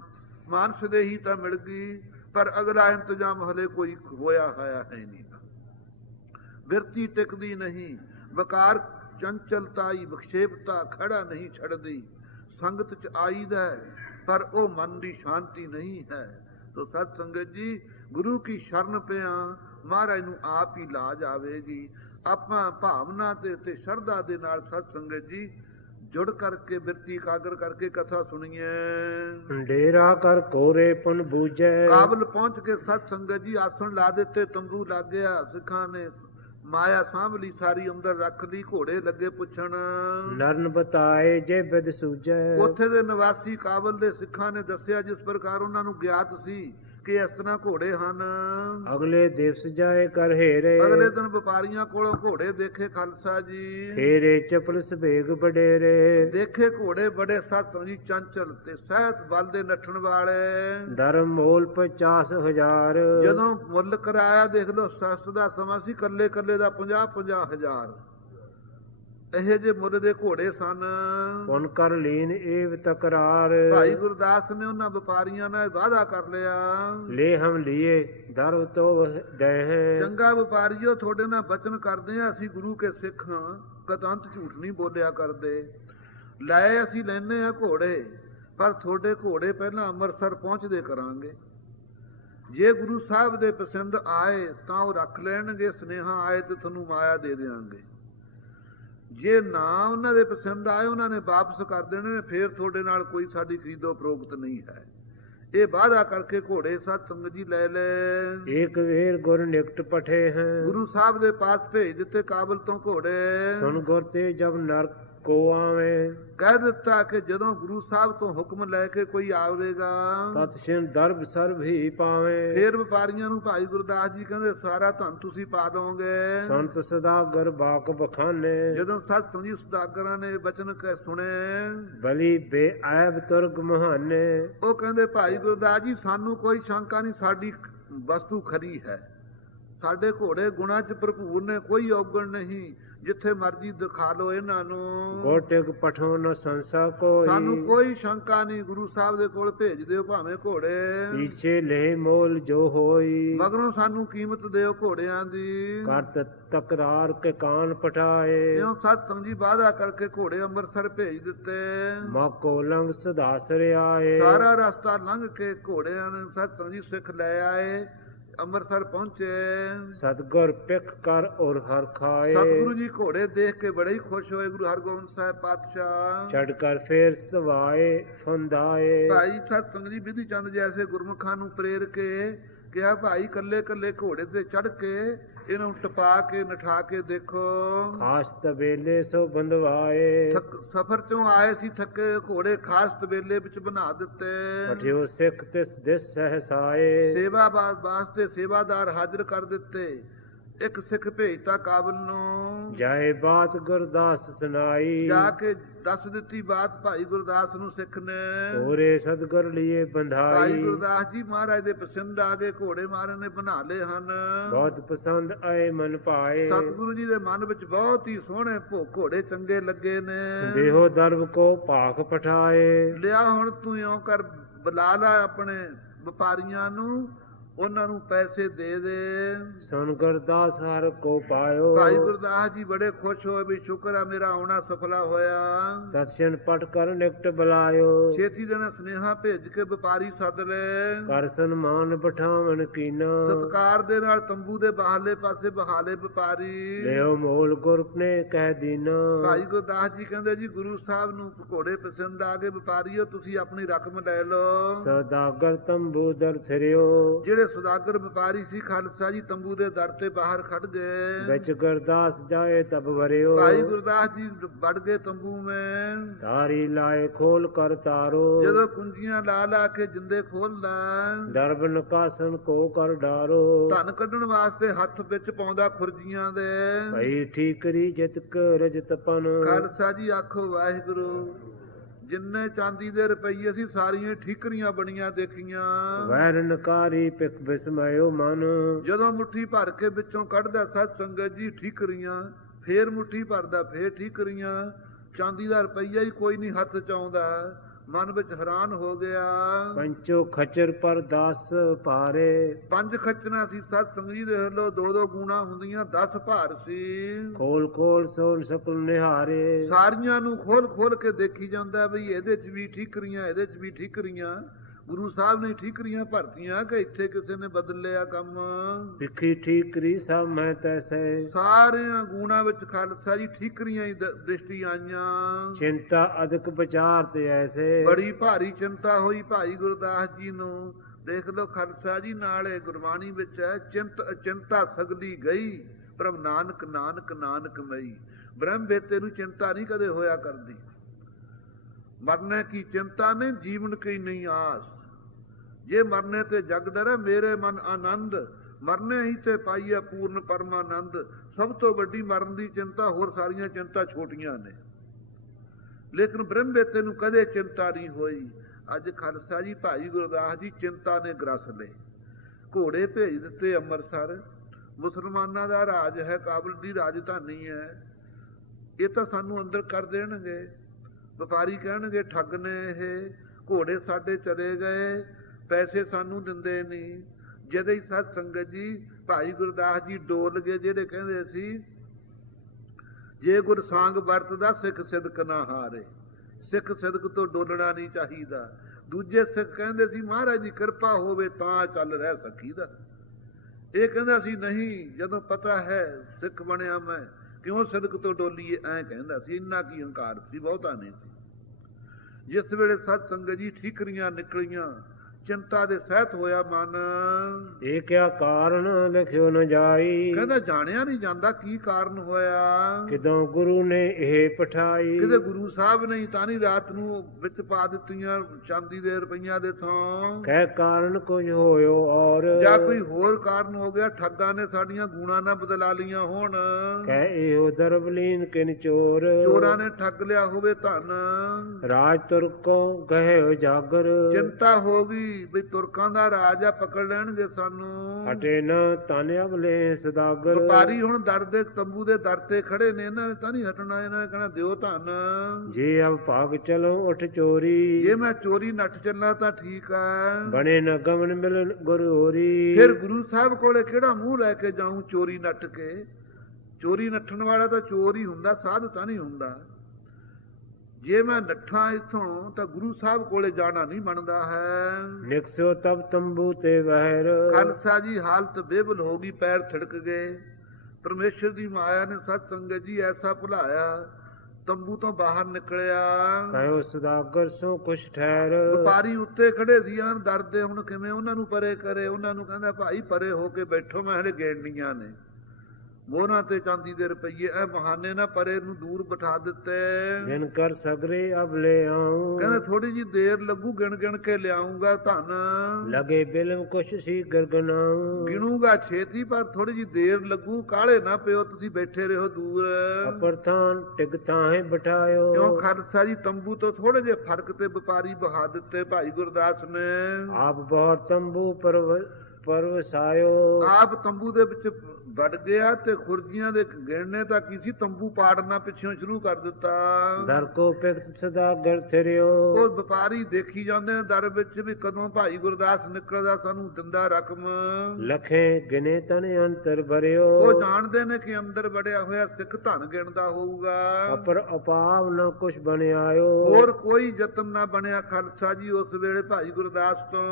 ਮਾਨਸ ਦੇ ਹੀ ਤਾਂ ਮਿਲ ਗਈ, ਪਰ ਅਗਲਾ ਇੰਤਜ਼ਾਮ ਹਲੇ ਕੋਈ ਹੋਇਆ ਹੋਇਆ ਹੈ ਨਹੀਂ। ਬਿਰਤੀ ਟਿਕਦੀ ਨਹੀਂ। ਵਕਾਰ ਚੰਚਲਤਾਈ ਵਿਖੇਪਤਾ ਖੜਾ ਨਹੀਂ ਛੱਡਦੀ। ਸੰਗਤ ਚ ਆਈਦਾ ਪਰ ਉਹ ਮਨ ਦੀ ਸ਼ਾਂਤੀ ਨਹੀਂ ਹੈ। ਤੋ ਸਤ ਸੰਗਤ ਜੀ ਗੁਰੂ ਕੀ ਸ਼ਰਨ ਪਿਆ ਮਹਾਰਾਜ ਨੂੰ ਆਪ ਹੀ ਲਾਜ ਆਵੇਗੀ। ਆਪਾਂ ਭਾਵਨਾ ਤੇ ਤੇ ਸ਼ਰਧਾ ਦੇ ਨਾਲ ਸਤ ਸੰਗਤ ਜੀ ਜੁੜ ਕਰਕੇ ਬਿਰਤੀ ਕਾਗਰ ਕਰਕੇ ਕਥਾ ਸੁਣੀਏ। ਡੇਰਾ ਕਰ ਕੋਰੇ ਪੁਨ ਬੂਝੈ। ਕਾਬਲ ਪਹੁੰਚ ਕੇ ਸਤ ਸੰਗਤ ਜੀ ਆਸਣ ਲਾ ਦਿੱਤੇ ਤੰਬੂ ਲੱਗ ਗਿਆ ਸਿੱਖਾਂ ਨੇ ਮਾਇਆ ਸਾਂਭ ਲਈ ਸਾਰੀ ਅੰਦਰ ਰੱਖ ਲਈ ਘੋੜੇ ਲੱਗੇ ਪੁੱਛਣ। ਨਰਨ ਬਤਾਏ ਜੇ ਬਿਦ ਸੂਝੈ। ਉੱਥੇ ਦੇ ਨਿਵਾਸੀ ਕਾਬਲ ਦੇ ਸਿੱਖਾਂ ਨੇ ਦੱਸਿਆ ਜਿਸ ਪ੍ਰਕਾਰ ਉਹਨਾਂ ਨੂੰ ਗਿਆਤ ਸੀ। ਕਿ ਇਸ ਤਰ੍ਹਾਂ ਘੋੜੇ ਹਨ। ਅਗਲੇ ਦਿਵਸ ਜਾਏ ਕਰ ਹੇਰੇ। ਅਗਲੇ ਦਿਨ ਵਪਾਰੀਆਂ ਕੋਲੋਂ ਘੋੜੇ ਦੇਖੇ ਖਾਲਸਾ ਜੀ। ਫੇਰੇ ਚਪਲ ਸਵੇਗ ਬਡੇਰੇ ਦੇਖੇ ਘੋੜੇ ਬੜੇ ਸਤੋਂ ਜੀ ਚੰਚਲ ਤੇ ਸਹਿਤ ਬਲ ਦੇ ਨੱਠਣ ਵਾਲੇ। ਧਰਮ ਮੋਲ 50 ਹਜ਼ਾਰ। ਜਦੋਂ ਮੁੱਲ ਕਰਾਇਆ ਦੇਖ ਲਓ ਸਸਤ ਦਾ ਸਮਾਂ ਸੀ ਕੱਲੇ ਕੱਲੇ ਦਾ 50 50 ਹਜ਼ਾਰ। ਇਹ ਜੇ ਮੁੱਲ ਦੇ ਘੋੜੇ ਸਨ। ਪੁਨ ਕਰ ਲੀਨ ਏਵ ਤਕਰਾਰ। ਭਾਈ ਗੁਰਦਾਸ ਨੇ ਉਹਨਾਂ ਵਪਾਰੀਆਂ ਨਾਲ ਵਾਅਦਾ ਕਰ ਲਿਆ। ਲੈ ਹਮ ਲੀਏ ਦਰ ਤੋ ਦਹਿ ਚੰਗਾ ਵਪਾਰੀਓ ਤੁਹਾਡੇ ਨਾਲ ਬਚਨ ਕਰਦੇ ਆ ਅਸੀਂ ਗੁਰੂ ਕੇ ਸਿੱਖ ਹਾਂ। ਕਤੰਤ ਝੂਠ ਨਹੀਂ ਬੋਲਿਆ ਕਰਦੇ। ਲੈ ਅਸੀਂ ਲੈਨੇ ਆ ਘੋੜੇ ਪਰ ਤੁਹਾਡੇ ਘੋੜੇ ਪਹਿਲਾਂ ਅੰਮ੍ਰਿਤਸਰ ਪਹੁੰਚਦੇ ਕਰਾਂਗੇ। ਜੇ ਗੁਰੂ ਸਾਹਿਬ ਦੇ ਪਸੰਦ ਆਏ ਤਾਂ ਉਹ ਰੱਖ ਲੈਣਗੇ ਸਨੇਹਾ ਆਏ ਤੇ ਤੁਹਾਨੂੰ ਮਾਇਆ ਦੇ ਦੇਵਾਂਗੇ ਜੇ ਨਾ ਉਹਨਾਂ ਦੇ ਪਸੰਦ ਆਏ ਉਹਨਾਂ ਨੇ ਵਾਪਸ ਕਰ ਦੇਣੇ ਨੇ ਫੇਰ ਤੁਹਾਡੇ ਨਾਲ ਕੋਈ ਸਾਡੀ ਖਰੀਦੋ ਫਰੋਖਤ ਨਹੀਂ ਹੈ। ਇਹ ਵਾਅਦਾ ਕਰਕੇ ਘੋੜੇ ਸਤ ਸੰਗਤ ਜੀ ਲੈ ਲੈ ਏਕ ਵੇਰ ਗੁਰ ਨਿਕਟ ਪਠੇ ਹੈ ਗੁਰੂ ਸਾਹਿਬ ਦੇ ਪਾਸ ਭੇਜ ਦਿੱਤੇ ਕਾਬਲ ਤੋਂ ਘੋੜੇ। ਸੁਨ ਗੁਰ ਤੇ ਜਬ ਨਰ ਕੋ ਆਵੇ ਕਹਿ ਦਿੱਤਾ ਕਿ ਜਦੋਂ ਗੁਰੂ ਸਾਹਿਬ ਤੋਂ ਹੁਕਮ ਲੈ ਕੇ ਕੋਈ ਆਵੇਗਾ ਤਤ ਛਿਨ ਦਰਬ ਸਰਬ ਹੀ ਪਾਵੇ। ਫੇਰ ਵਪਾਰੀਆਂ ਨੂੰ ਭਾਈ ਗੁਰਦਾਸ ਜੀ ਕਹਿੰਦੇ ਸਾਰਾ ਧਨ ਤੁਸੀਂ ਪਾ ਦੋਗੇ ਸੰਤ ਸਦਾ ਗਰ ਬਾਕ ਬਖਾਨੇ। ਜਦੋਂ ਸਤ ਸੰਜੀ ਸੁਦਾਗਰਾਂ ਨੇ ਬਚਨ ਕਹਿ ਸੁਣੇ ਬਲੀ ਬੇਅਬ ਤੁਰਗ ਮਹਾਨੇ। ਉਹ ਕਹਿੰਦੇ ਭਾਈ ਗੁਰਦਾਸ ਜੀ ਸਾਨੂੰ ਕੋਈ ਸ਼ੰਕਾ ਨਹੀਂ ਸਾਡੀ ਵਸਤੂ ਖਰੀ ਹੈ। ਸਾਡੇ ਘੋੜੇ ਗੁਣਾ ਚ ਭਰਪੂਰ ਨੇ ਕੋਈ ਔਗਣ ਨਹੀਂ। ਜਿੱਥੇ ਮਰਜ਼ੀ ਦਿਖਾ ਲਓ ਇਹਨਾਂ ਨੂੰ। ਗੋਟਿਕ ਪਠੋ ਨ ਸੰਸਾ ਕੋਈ। ਸਾਨੂੰ ਕੋਈ ਸ਼ੰਕਾ ਨਹੀਂ ਗੁਰੂ ਸਾਹਿਬ ਦੇ ਕੋਲ ਭੇਜ ਦਿਓ ਭਾਵੇਂ ਘੋੜੇ। ਪੀਛੇ ਲੈ ਮੋਲ ਜੋ ਹੋਈ। ਮਗਰੋਂ ਸਾਨੂੰ ਕੀਮਤ ਦਿਓ ਘੋੜਿਆਂ ਦੀ। ਕਰਤ ਤਕਰਾਰ ਕੇ ਕਾਨ ਪਠਾਏ। ਜਿਉਂ ਸਤਸੰਗ ਜੀ ਵਾਅਦਾ ਕਰਕੇ ਘੋੜੇ ਅੰਮ੍ਰਿਤਸਰ ਭੇਜ ਦਿੱਤੇ। ਮਾਕੋ ਲੰਗ ਸਦਾਸਰ ਆਏ। ਸਾਰਾ ਰਸਤਾ ਲੰਘ ਕੇ ਘੋੜਿਆਂ ਨੇ ਸਤਸੰਗ ਜੀ ਸਿੱਖ ਲੈ ਆਏ। ਅੰਮ੍ਰਿਤਸਰ ਪਹੁੰਚੇ। ਸਤਗੁਰ ਪਿਖ ਕਰ ਔਰ ਹਰ ਖਾਏ। ਸਤਿਗੁਰੂ ਜੀ ਘੋੜੇ ਦੇਖ ਕੇ ਬੜੇ ਹੀ ਖੁਸ਼ ਹੋਏ ਗੁਰੂ ਹਰਗੋਬਿੰਦ ਸਾਹਿਬ ਪਾਤਸ਼ਾਹ। ਛੜ ਕਰ ਫੇਰ ਸਤਵਾਏ ਫੰਦਾਏ। ਭਾਈ ਸਤਸੰਗ ਜੀ ਵਿਧੀ ਚੰਦ ਜੈਸੇ ਗੁਰਮੁਖਾਂ ਨੂੰ ਪ੍ਰੇਰ ਕੇ ਕਿਹਾ ਭਾਈ ਕੱਲੇ ਕੱਲੇ ਘੋੜੇ ਤੇ ਚੜ ਕੇ ਇਹਨਾਂ ਟਪਾ ਕੇ ਨਠਾ ਕੇ ਦੇਖੋ। ਖਾਸ ਤਬੇਲੇ ਸੋ ਬੰਦਵਾਏ ਥੱਕ ਸਫਰ ਚੋਂ ਆਏ ਸੀ ਥੱਕੇ ਘੋੜੇ ਖਾਸ ਤਬੇਲੇ ਵਿੱਚ ਬਣਾ ਦਿੱਤੇ। ਪਠਿਓ ਸਿੱਖ ਤਿਸ ਦਿਸ ਸਹਸਾਏ। ਸੇਵਾ ਬਾਦ ਵਾਸਤੇ ਸੇਵਾਦਾਰ ਹਾਜ਼ਰ ਕਰ ਦਿੱਤੇ। ਇੱਕ ਸਿੱਖ ਭੇਜਤਾ ਕਾਬਲ ਨੂੰ। ਜਾਏ ਬਾਤ ਗੁਰਦਾਸ ਸੁਨਾਈ ਜਾ ਕੇ ਦੱਸ ਦਿੱਤੀ ਬਾਤ ਭਾਈ ਗੁਰਦਾਸ ਨੂੰ ਸਿੱਖ ਨੇ। ਹੋਰੇ ਸਤਗੁਰ ਲਿਏ ਭਾਈ ਬੰਧਾਈ ਗੁਰਦਾਸ ਜੀ ਮਹਾਰਾਜ ਦੇ ਪਸੰਦ ਆ ਗਏ ਘੋੜੇ ਮਹਾਰਾਜ ਨੇ ਬਣਾ ਲਏ ਹਨ। ਬਹੁਤ ਪਸੰਦ ਆਏ ਮਨ ਪਾਏ ਸਤਿਗੁਰੂ ਜੀ ਦੇ ਮਨ ਵਿੱਚ ਬਹੁਤ ਹੀ ਸੋਹਣੇ ਭੋ ਘੋੜੇ ਚੰਗੇ ਲੱਗੇ ਨੇ। ਦੇਹੋ ਦਰਬ ਕੋ ਭਾਖ ਪਠਾਏ। ਲਿਆ ਹੁਣ ਤੂੰ ਇਉਂ ਕਰ ਬੁਲਾ ਲੈ ਆਪਣੇ ਵਪਾਰੀਆਂ ਨੂੰ। ਉਹਨਾਂ ਨੂੰ ਪੈਸੇ ਦੇ ਦੇ। ਸੁਨ ਗੁਰਦਾਸ ਹਰ ਕੋ ਪਾਇਓ। ਭਾਈ ਗੁਰਦਾਸ ਜੀ ਬੜੇ ਖੁਸ਼ ਹੋਏ ਵੀ ਸ਼ੁਕਰ ਆ ਮੇਰਾ ਆਉਣਾ ਸਫਲਾ ਹੋਇਆ। ਦਰਸ਼ਨ ਪਟ ਕਰ ਨਿਕਟ ਬੁਲਾਇਓ। ਛੇਤੀ ਦਿਨ ਸੁਨੇਹਾ ਭੇਜ ਕੇ ਵਪਾਰੀ ਸੱਦ ਲੈ। ਕਰ ਸਨਮਾਨ ਬਿਠਾਵਨ ਕੀਨਾ। ਸਤਕਾਰ ਦੇ ਨਾਲ ਤੰਬੂ ਦੇ ਬਾਹਰਲੇ ਪਾਸੇ ਬਹਾਲੇ ਵਪਾਰੀ। ਲਿਓ ਮੋਲ ਗੁਰ ਨੇ ਕਹਿ ਦੀਨਾ। ਭਾਈ ਗੁਰਦਾਸ ਜੀ ਕਹਿੰਦੇ ਜੀ ਗੁਰੂ ਸਾਹਿਬ ਨੂੰ ਘੋੜੇ ਪਸੰਦ ਆ ਗਏ। ਵਪਾਰੀਓ ਤੁਸੀਂ ਆਪਣੀ ਰਕਮ ਲੈ ਲਓ। ਸਦਾਗਰ ਤੰਬੂ ਦਰ ਥਰਿਓ। ਜਿਹੜੇ ਸੁਦਾਗਰ ਵਪਾਰੀ ਸੀ ਖਾਲਸਾ ਜੀ ਤੰਬੂ ਦੇ ਦਰ ਤੇ ਬਾਹਰ ਖੜ ਗਏ। ਵਿੱਚ ਗੁਰਦਾਸ ਜਾਏ ਤਬ ਵਰਿਓ। ਭਾਈ ਗੁਰਦਾਸ ਜੀ ਵੜ ਗਏ ਤੰਬੂ ਮੈਂ। ਤਾਰੀ ਲਾਏ ਖੋਲ ਕਰ ਤਾਰੋ। ਜਦੋਂ ਕੁੰਜੀਆਂ ਲਾ ਲਾ ਕੇ ਜਿੰਦੇ ਖੋਲਦਾ ਦਰਬ ਨਕਾਸਨ ਕੋ ਕਰ ਡਾਰੋ। ਧਨ ਕੱਢਣ ਵਾਸਤੇ ਹੱਥ ਵਿੱਚ ਪਾਉਂਦਾ ਖੁਰਜੀਆਂ ਦੇ। ਭਈ ਠੀਕਰੀ ਜਿਤ ਕ ਰਜਤ ਪਨ। ਖਾਲਸਾ ਜੀ ਆਖੋ ਵਾਹਿਗੁਰੂ। ਜਿੰਨੇ ਚਾਂਦੀ ਦੇ ਰੁਪਈਏ ਸੀ ਸਾਰੀਆਂ ਠੀਕਰੀਆਂ ਬਣੀਆਂ ਦੇਖੀਆਂ। ਵੈਰ ਨਕਾਰੀ ਪਿਕ ਬਿਸਮਇਓ ਮਨ। ਜਦੋਂ ਮੁੱਠੀ ਭਰ ਕੇ ਵਿੱਚੋਂ ਕੱਢਦਾ ਸਤ ਸੰਗਤ ਜੀ ਠੀਕਰੀਆਂ ਫੇਰ ਮੁੱਠੀ ਭਰਦਾ ਫੇਰ ਠੀਕਰੀਆਂ। ਚਾਂਦੀ ਦਾ ਰੁਪਈਆ ਹੀ ਕੋਈ ਨਹੀਂ ਹੱਥ ਚ ਆਉਂਦਾ। ਮਨ ਵਿੱਚ ਹੈਰਾਨ ਹੋ ਗਿਆ। ਪੰਚੋ ਖਚਰ ਪਰ ਦਾਸ ਭਾਰੇ। ਪੰਜ ਖੱਚਣਾ ਸੀ ਸਤ ਜੀ ਦੇਖ ਲੋ ਦੋ ਦੋ ਗੂਣਾ ਹੁੰਦੀਆਂ 10 ਭਾਰ ਸੀ। ਖੋਲ ਖੋਲ ਸੋਨ ਸਕਲ ਨਿਹਾਰੇ। ਸਾਰੀਆਂ ਨੂੰ ਖੋਲ ਖੋਲ ਕੇ ਦੇਖੀ ਜਾਂਦਾ ਵੀ ਇਹਦੇ 'ਚ ਵੀ ਠੀਕਰੀਆਂ ਇਹਦੇ 'ਚ ਵੀ ਠੀਕਰੀਆਂ। ਗੁਰੂ ਸਾਹਿਬ ਨੇ ਠੀਕਰੀਆਂ ਭਰਤੀਆਂ ਕਿ ਇੱਥੇ ਕਿਸੇ ਨੇ ਬਦਲ ਲਿਆ ਕੰਮ। ਵਿਖੀ ਠੀਕਰੀ ਸਭ ਮੈਂ ਤੈਸੇ। ਸਾਰਿਆਂ ਗੂਣਾ ਵਿੱਚ ਖਾਲਸਾ ਜੀ ਠੀਕਰੀਆਂ ਹੀ ਦ੍ਰਿਸ਼ਟੀ ਆਈਆਂ। ਚਿੰਤਾ ਅਦਕ ਵਿਚਾਰ ਤੇ ਐਸੇ। ਬੜੀ ਭਾਰੀ ਚਿੰਤਾ ਹੋਈ ਭਾਈ ਗੁਰਦਾਸ ਜੀ ਨੂੰ। ਦੇਖ ਲਓ ਖਾਲਸਾ ਜੀ ਨਾਲ ਇਹ ਗੁਰਬਾਣੀ ਵਿੱਚ ਹੈ ਚਿੰਤ ਚਿੰਤਾ ਸਗਲੀ ਗਈ ਪ੍ਰਭ ਨਾਨਕ ਨਾਨਕ ਨਾਨਕ ਮਈ। ਬ੍ਰਹਮ ਬੇਤੇ ਨੂੰ ਚਿੰਤਾ ਨਹੀਂ ਕਦੇ ਹੋਇਆ ਕਰਦੀ। ਮਰਨੇ ਕੀ ਚਿੰਤਾ ਨੇ ਜੀਵਨ ਕੀ ਨਹੀਂ ਆਸ। ਜੇ ਮਰਨੇ ਤੇ ਜਗ ਡਰੇ, ਮੇਰੇ ਮਨ ਆਨੰਦ। ਮਰਨੇ ਹੀ ਤੇ ਪਾਈਏ ਪੂਰਨ ਪਰਮਾਨੰਦ। ਸਭ ਤੋਂ ਵੱਡੀ ਮਰਨ ਦੀ ਚਿੰਤਾ, ਹੋਰ ਸਾਰੀਆਂ ਚਿੰਤਾ ਛੋਟੀਆਂ ਨੇ। ਲੇਕਿਨ ਬ੍ਰਹਮ ਬੇਤੇ ਨੂੰ ਕਦੇ ਚਿੰਤਾ ਨਹੀਂ ਹੋਈ। ਅੱਜ ਖਾਲਸਾ ਜੀ, ਭਾਈ ਗੁਰਦਾਸ ਜੀ ਚਿੰਤਾ ਨੇ ਗ੍ਰਸ ਲਏ ਘੋੜੇ ਭੇਜ ਦਿੱਤੇ ਅੰਮ੍ਰਿਤਸਰ। ਮੁਸਲਮਾਨਾਂ ਦਾ ਰਾਜ ਹੈ, ਕਾਬਲ ਦੀ ਰਾਜਧਾਨੀ ਹੈ। ਇਹ ਤਾਂ ਸਾਨੂੰ ਅੰਦਰ ਕਰ ਦੇਣਗੇ। ਵਪਾਰੀ ਕਹਿਣਗੇ, ਠੱਗ ਨੇ ਇਹ। ਘੋੜੇ ਸਾਡੇ ਚਲੇ ਗਏ। ਪੈਸੇ ਸਾਨੂੰ ਦਿੰਦੇ ਨਹੀਂ ਜਦੇ ਹੀ ਸਤ ਸੰਗਤ ਜੀ, ਭਾਈ ਗੁਰਦਾਸ ਜੀ ਡੋਲ ਗਏ ਜਿਹੜੇ ਕਹਿੰਦੇ ਸੀ, ਜੇ ਗੁਰ ਸਾੰਗ ਵਰਤਦਾ, ਸਿੱਖ ਸਿਦਕ ਨਾ ਹਾਰੇ। ਸਿੱਖ ਸਿਦਕ ਤੋਂ ਡੋਲਣਾ ਨਹੀਂ ਚਾਹੀਦਾ। ਦੂਜੇ ਸਿੱਖ ਕਹਿੰਦੇ ਸੀ, ਮਹਾਰਾਜ ਦੀ ਕਿਰਪਾ ਹੋਵੇ ਤਾਂ ਚੱਲ ਰਹਿ ਸਕੀਦਾ। ਇਹ ਕਹਿੰਦਾ ਸੀ, ਨਹੀਂ, ਜਦੋਂ ਪਤਾ ਹੈ ਸਿੱਖ ਬਣਿਆ ਮੈਂ, ਕਿਉਂ ਸਿਦਕ ਤੋਂ ਡੋਲੀਏ, ਐਂ ਕਹਿੰਦਾ ਸੀ। ਇੰਨਾ ਕੀ ਹੰਕਾਰ ਸੀ, ਬਹੁਤਾ ਨਹੀਂ ਸੀ। ਜਿਸ ਵੇਲੇ ਸਤ ਸੰਗਤ ਜੀ ਠੀਕਰੀਆਂ ਨਿਕਲੀਆਂ ਚਿੰਤਾ ਦੇ ਸਹਿਤ ਹੋਇਆ ਮਨ। ਇਹ ਕਿਆ ਕਾਰਨ ਲਿਖਿਓ ਨ ਜਾਈ? ਕਹਿੰਦਾ ਜਾਣਿਆ ਨਹੀਂ ਜਾਂਦਾ ਕੀ ਕਾਰਨ ਹੋਇਆ। ਕਿਦੋਂ ਗੁਰੂ ਨੇ ਇਹ ਪਠਾਈ? ਕਿਤੇ ਗੁਰੂ ਸਾਹਿਬ ਨੇ ਤਾਂ ਨਹੀਂ ਰਾਤ ਨੂੰ ਵਿੱਚ ਪਾ ਦਿੱਤੀਆਂ ਚਾਂਦੀ ਦੇ ਰੁਪਈਆਂ ਦੇ ਥਾਂ। ਕਹਿ ਕਾਰਨ ਕੁਝ ਹੋਇਓ ਔਰ? ਜਾਂ ਕੋਈ ਹੋਰ ਕਾਰਨ ਹੋ ਗਿਆ ਠੱਗਾਂ ਨੇ ਸਾਡੀਆਂ ਗੂਣਾ ਨਾ ਬਦਲਾ ਲੀਆਂ ਹੋਣ। ਕਹਿ ਇਹੋ ਦਰਬਲੀਨ ਕਿਨ ਚੋਰ? ਚੋਰਾਂ ਨੇ ਠੱਗ ਲਿਆ ਹੋਵੇ ਧਨ। ਰਾਜ ਤੁਰਕੋ ਗਏ ਉਜਾਗਰ। ਚਿੰਤਾ ਹੋ ਗਈ। ਵੀ ਤੁਰਕਾਂ ਦਾ ਰਾਜ ਆ ਪਕੜ ਲੈਣਗੇ ਸਾਨੂੰ। ਹਟੇ ਨ ਤਨ ਅਵਲੇ ਸਦਾਗਰ। ਵਪਾਰੀ ਹੁਣ ਦਰ ਦੇ ਤੰਬੂ ਦੇ ਦਰ ਤੇ ਖੜੇ ਨੇ ਇਹਨਾਂ ਨੇ ਤਾਂ ਨਹੀਂ ਹਟਣਾ ਇਹਨਾਂ ਨੇ ਕਹਿਣਾ ਦਿਓ ਧਨ। ਜੇ ਅਬ ਭਾਗ ਚਲੋ ਉਠ ਚੋਰੀ। ਜੇ ਮੈਂ ਚੋਰੀ ਨੱਠ ਚੱਲਾਂ ਤਾਂ ਠੀਕ ਆ। ਬਣੇ ਨ ਗਮਨ ਮਿਲਨ ਗੁਰੂ ਹੋਰੀ। ਫਿਰ ਗੁਰੂ ਸਾਹਿਬ ਕੋਲੇ ਕਿਹੜਾ ਮੂੰਹ ਲੈ ਕੇ ਜਾਊਂ ਚੋਰੀ ਨੱਠ ਕੇ? ਚੋਰੀ ਨੱਠਣ ਵਾਲਾ ਤਾਂ ਚੋਰ ਹੀ ਹੁੰਦਾ ਸਾਧ ਤਾਂ ਨਹੀਂ ਹੁੰਦਾ। ਜੇ ਮੈਂ ਨੱਠਾਂ ਇਥੋਂ ਤਾਂ ਗੁਰੂ ਸਾਹਿਬ ਕੋਲੇ ਜਾਣਾ ਨਹੀਂ ਬਣਦਾ ਹੈ। ਨਿਕਸਿਓ ਤਬ ਤੰਬੂ ਤੇ ਵਹਿਰ। ਖਾਲਸਾ ਜੀ ਹਾਲਤ ਬੇਬਲ ਹੋ ਗਈ ਪੈਰ ਥਿੜਕ ਗਏ। ਪਰਮੇਸ਼ਰ ਦੀ ਮਾਇਆ ਨੇ ਸਤ ਸੰਗਤ ਜੀ ਐਸਾ ਭੁਲਾਇਆ ਤੰਬੂ ਤੋਂ ਬਾਹਰ ਨਿਕਲਿਆ। ਕਹਿਓ ਸਦਾਗਰ ਸੋ ਕੁਛ ਠਹਿਰ। ਵਪਾਰੀ ਉੱਤੇ ਖੜੇ ਸੀ ਆਂ ਡਰਦੇ ਹੁਣ ਕਿਵੇਂ? ਉਹਨਾਂ ਨੂੰ ਪਰੇ ਕਰੇ ਉਹਨਾਂ ਨੂੰ ਕਹਿੰਦਾ ਭਾਈ ਪਰੇ ਹੋ ਕੇ ਬੈਠੋ ਮੈਂ ਹਲੇ ਗੇੜਨੀਆਂ ਨੇ। ਮੋਹਰਾਂ ਤੇ ਚਾਂਦੀ ਦੇ ਰੁਪਈਏ ਇਹ ਬਹਾਨੇ ਨਾ ਪਰੇ ਨੂੰ ਦੂਰ ਬਿਠਾ ਦਿੱਤੇ। ਬਿਨ ਕਰ ਸਗਰੇ ਅਬ ਲੈ ਆਉ ਕਹਿੰਦਾ ਥੋੜੀ ਜੀ ਦੇਰ ਲੱਗੂ ਗਿਣ ਗਿਣ ਕੇ ਲਿਆਉਂਗਾ ਧਨ। ਲਗੇ ਬਿਲਮ ਕੁਛ ਸੀ ਗਰਗਨਾਉ ਗਿਣੂਗਾ ਛੇਤੀ ਪਰ ਥੋੜੀ ਜੀ ਦੇਰ ਲੱਗੂ। ਕਾਲੇ ਨਾ ਪਿਓ ਤੁਸੀਂ ਬੈਠੇ ਰਹੋ ਦੂਰ। ਅਪਰਥਾਨ ਟਿਕਤਾ ਹੈ ਬਿਠਾਇਓ। ਕਿਉਂ ਖਾਲਸਾ ਜੀ ਤੰਬੂ ਤੋਂ ਥੋੜੇ ਜੇ ਫ਼ਰਕ ਤੇ ਵਪਾਰੀ ਬਹਾ ਦਿੱਤੇ ਭਾਈ ਗੁਰਦਾਸ ਨੇ। ਆਪ ਬਹੁਤ ਤੰਬੂ ਪਰ ਉੱਪਰ ਵਸਾਇਓ ਆਪ ਤੰਬੂ ਦੇ ਵਿੱਚ ਵੜ ਗਿਆ ਤੇ ਖੁਰਜੀਆਂ ਦੇ ਗਿਣਨੇ ਤਾਂ ਕੀ ਸੀ? ਤੰਬੂ ਪਾੜਨਾ ਪਿੱਛੋਂ ਸ਼ੁਰੂ ਕਰ ਦਿੱਤਾ। ਦਰ ਕੋ ਪਿਕਤ ਸਦਾ ਗਰ ਥਰਿਓ। ਉਹ ਵਪਾਰੀ ਦੇਖੀ ਜਾਂਦੇ ਨੇ ਦਰ ਵਿੱਚ ਵੀ ਕਦੋਂ ਭਾਈ ਗੁਰਦਾਸ ਨਿਕਲਦਾ ਸਾਨੂੰ ਦਿੰਦਾ ਰਕਮ। ਲਖੇ ਗਿਨੇ ਤਨ ਅੰਤਰ ਭਰਿਓ। ਉਹ ਜਾਣਦੇ ਨੇ ਕਿ ਅੰਦਰ ਵੜਿਆ ਹੋਇਆ ਸਿੱਖ ਧਨ ਗਿਣਦਾ ਹੋਊਗਾ। ਅਪਰ ਅਪਾਵ ਨ ਕੁਛ ਬਣਿਆਇਓ। ਹੋਰ ਕੋਈ ਯਤਨ ਨਾ ਬਣਿਆ ਖਾਲਸਾ ਜੀ ਉਸ ਵੇਲੇ ਭਾਈ ਗੁਰਦਾਸ ਤੋਂ।